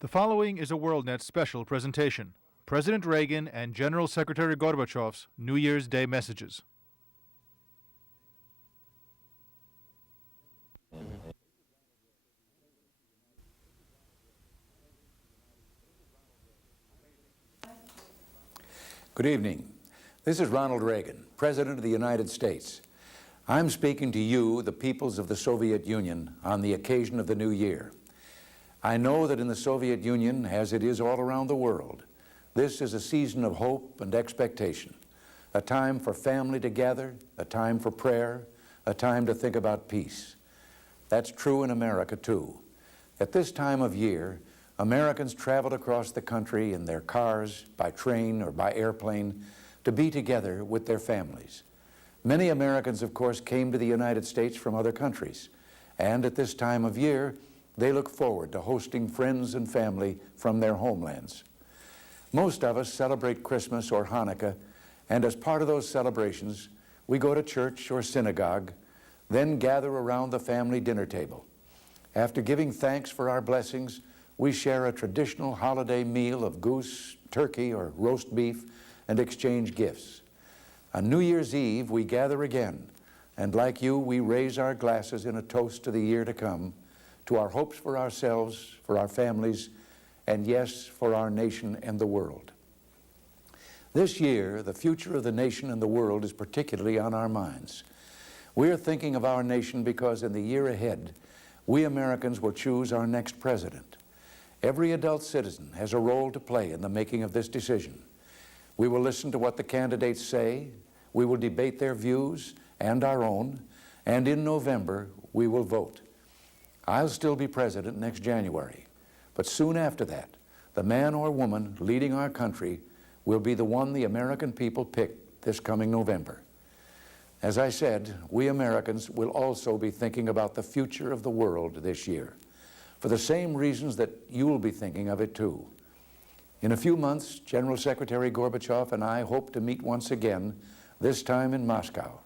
The following is a WorldNet special presentation. President Reagan and General Secretary Gorbachev's New Year's Day messages. Good evening. This is Ronald Reagan, President of the United States. I'm speaking to you, the peoples of the Soviet Union, on the occasion of the new year. I know that in the Soviet Union, as it is all around the world, this is a season of hope and expectation, a time for family to gather, a time for prayer, a time to think about peace. That's true in America, too. At this time of year, Americans traveled across the country in their cars, by train or by airplane, to be together with their families. Many Americans, of course, came to the United States from other countries, and at this time of year, they look forward to hosting friends and family from their homelands. Most of us celebrate Christmas or Hanukkah, and as part of those celebrations, we go to church or synagogue, then gather around the family dinner table. After giving thanks for our blessings, we share a traditional holiday meal of goose, turkey, or roast beef and exchange gifts. On New Year's Eve, we gather again, and like you, we raise our glasses in a toast to the year to come, to our hopes for ourselves, for our families, and yes, for our nation and the world. This year, the future of the nation and the world is particularly on our minds. We are thinking of our nation because in the year ahead, we Americans will choose our next president. Every adult citizen has a role to play in the making of this decision. We will listen to what the candidates say, we will debate their views and our own, and in November, we will vote. I'll still be president next January, but soon after that, the man or woman leading our country will be the one the American people pick this coming November. As I said, we Americans will also be thinking about the future of the world this year, for the same reasons that you will be thinking of it too. In a few months, General Secretary Gorbachev and I hope to meet once again, this time in Moscow.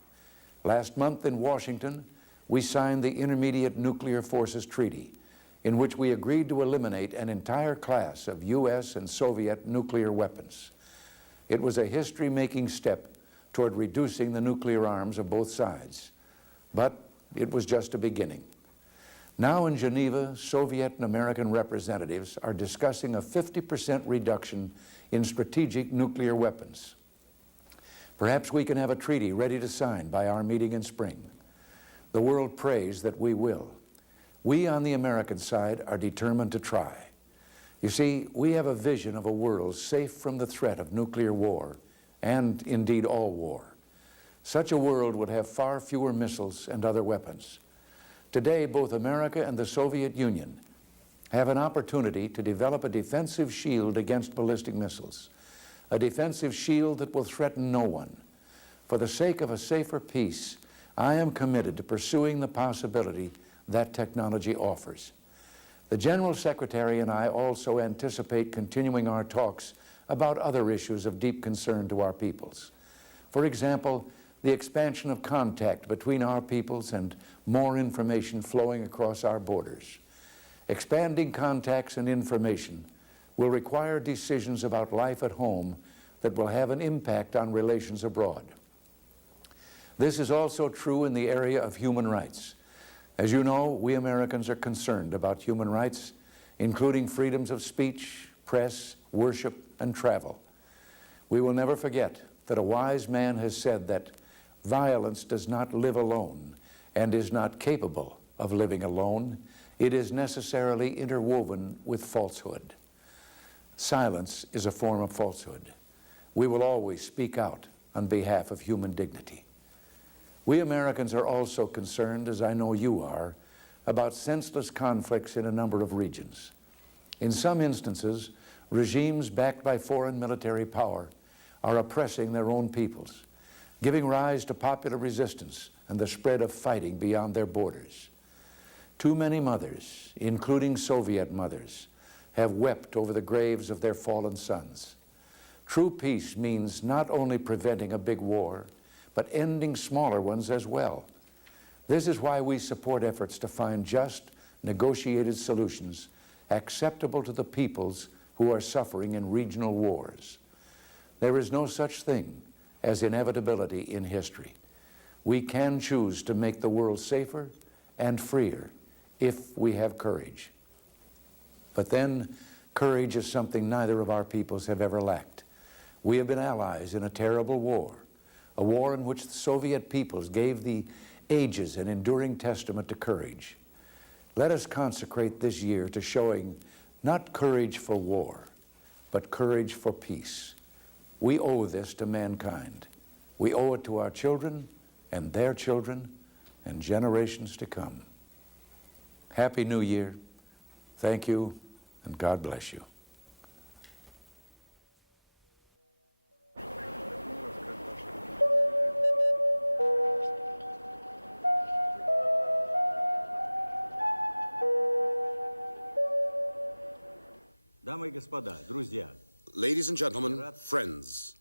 Last month in Washington, we signed the Intermediate Nuclear Forces Treaty, in which we agreed to eliminate an entire class of U.S. and Soviet nuclear weapons. It was a history-making step toward reducing the nuclear arms of both sides, but it was just a beginning. Now in Geneva, Soviet and American representatives are discussing a 50% reduction in strategic nuclear weapons. Perhaps we can have a treaty ready to sign by our meeting in spring. The world prays that we will. We on the American side are determined to try. You see, we have a vision of a world safe from the threat of nuclear war, and indeed all war. Such a world would have far fewer missiles and other weapons. Today, both America and the Soviet Union have an opportunity to develop a defensive shield against ballistic missiles, a defensive shield that will threaten no one. For the sake of a safer peace, I am committed to pursuing the possibility that technology offers. The General Secretary and I also anticipate continuing our talks about other issues of deep concern to our peoples. For example, the expansion of contact between our peoples and more information flowing across our borders. Expanding contacts and information will require decisions about life at home that will have an impact on relations abroad. This is also true in the area of human rights. As you know, we Americans are concerned about human rights, including freedoms of speech, press, worship, and travel. We will never forget that a wise man has said that violence does not live alone and is not capable of living alone. It is necessarily interwoven with falsehood. Silence is a form of falsehood. We will always speak out on behalf of human dignity. We Americans are also concerned, as I know you are, about senseless conflicts in a number of regions. In some instances, regimes backed by foreign military power are oppressing their own peoples, giving rise to popular resistance and the spread of fighting beyond their borders. Too many mothers, including Soviet mothers, have wept over the graves of their fallen sons. True peace means not only preventing a big war, but ending smaller ones as well. This is why we support efforts to find just, negotiated solutions acceptable to the peoples who are suffering in regional wars. There is no such thing as inevitability in history. We can choose to make the world safer and freer if we have courage. But then, courage is something neither of our peoples have ever lacked. We have been allies in a terrible war, a war in which the Soviet peoples gave the ages an enduring testament to courage. Let us consecrate this year to showing not courage for war, but courage for peace. We owe this to mankind. We owe it to our children and their children and generations to come. Happy New Year. Thank you, and God bless you. Ladies and gentlemen, friends,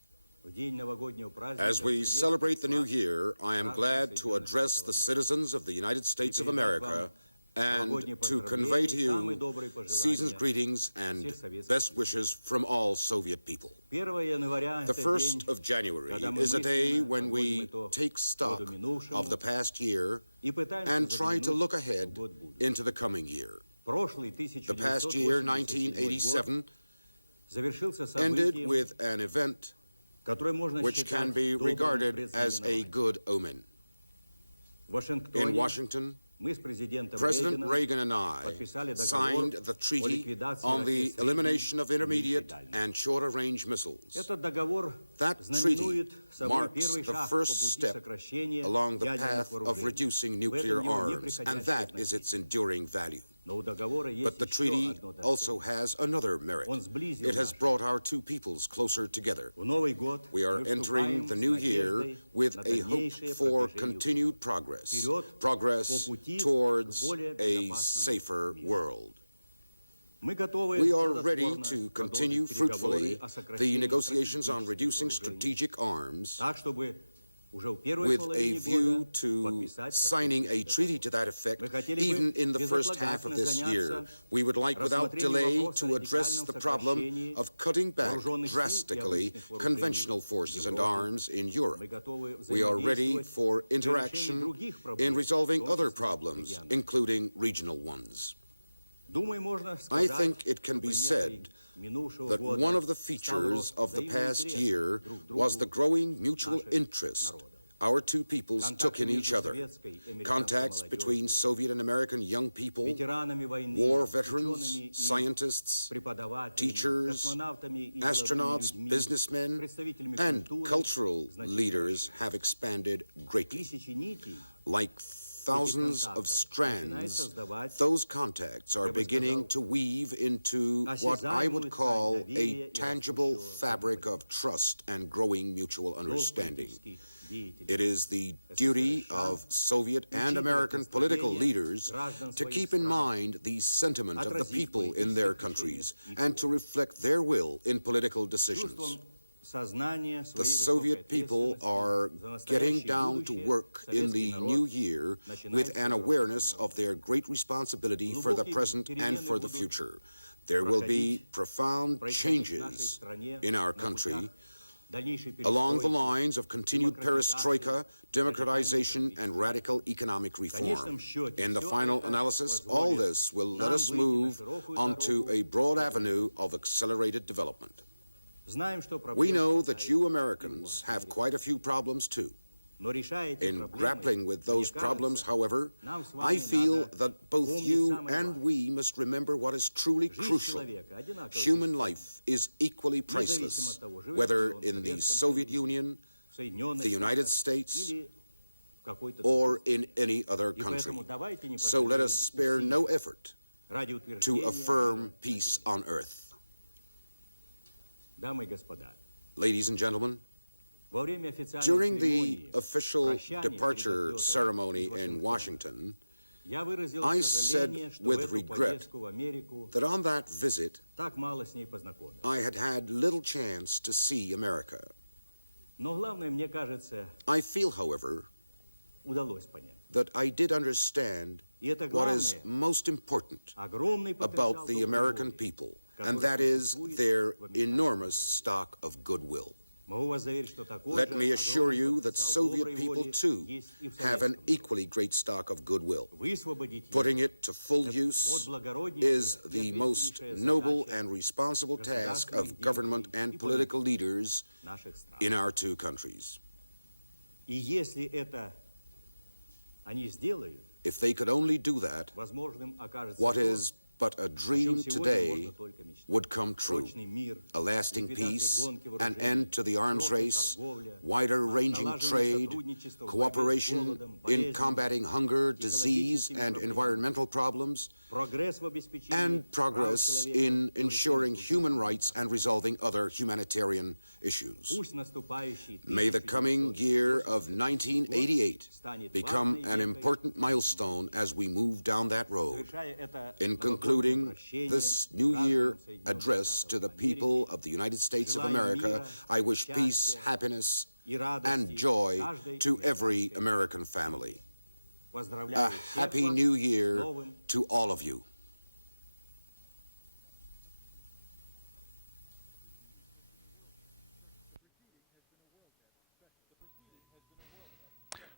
as we celebrate the new year, I am glad to address the citizens of the United States of America and to convey to you season's greetings and best wishes from all Soviet people. The 1st of January is a day when we take stock of the past year and try to look ahead into the coming year. The past year, 1987, ended with an event which can be regarded as a good omen. In Washington, President Reagan and I signed the treaty on the elimination of intermediate and shorter-range missiles. That treaty marks the first step along the path of reducing nuclear arms, and that is its enduring value. But the treaty also has another merit. It has brought our two peoples closer together. We are entering the new year with a hope for continued progress, progress towards a safer world. We are ready to continue fruitfully the negotiations on reducing strategic arms with a view to signing a treaty to that effect even in the first half of this year. We would like without delay to address the problem of cutting back drastically conventional forces and arms in Europe. We are ready for interaction in resolving other problems, including regional ones. I think it can be said that one of the features of the past year was the growing mutual interest our two peoples took in each other. Contacts between Soviet and American young people, war veterans, scientists, teachers, astronauts, businessmen, and cultural leaders have expanded greatly. Like thousands of strands, those contacts are beginning to weave into what I would call a tangible fabric of trust and growing mutual understanding. It is the duty of Soviet and American political leaders to keep in mind the sentiment of the people in their countries and to reflect their will in political decisions. The Soviet people are getting down to work in the new year with an awareness of their great responsibility for the present and for the future. There will be profound changes in our country along the lines of continued perestroika, democratization, and radical economic reform. In the final analysis, all this will let us move onto a broad avenue of accelerated development. We know that you Americans have quite a few problems too. In grappling with those problems, however, I feel that both you and we must remember what is truly crucial. Human life is equally priceless, whether in the Soviet Union, the United States, or in any other country. So let us spare no effort to affirm peace on earth. Ladies and gentlemen, during the official departure ceremony in Washington, I said with regret that on that visit, I had had little chance to see America. I feel, however, that I did understand what is most important about the American people, and that is their enormous stock of goodwill. Let me assure you that Soviet people, too, have an equally great stock of goodwill. Putting it to full use is the most noble and responsible task of government and political leaders in our two countries. If they could only do that, what is but a dream today would come true. A lasting peace, an end to the arms race, wider-ranging trade, cooperation in combating hunger, disease, and environmental problems, and progress in ensuring human rights and resolving other humanitarian issues. May the coming year of 1988 become an important milestone as we move down that road. In concluding this New Year address to the people of the United States of America, I wish peace, happiness, and joy to every American family. A Happy New Year to all of you.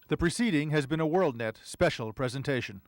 The preceding has been a WorldNet special presentation.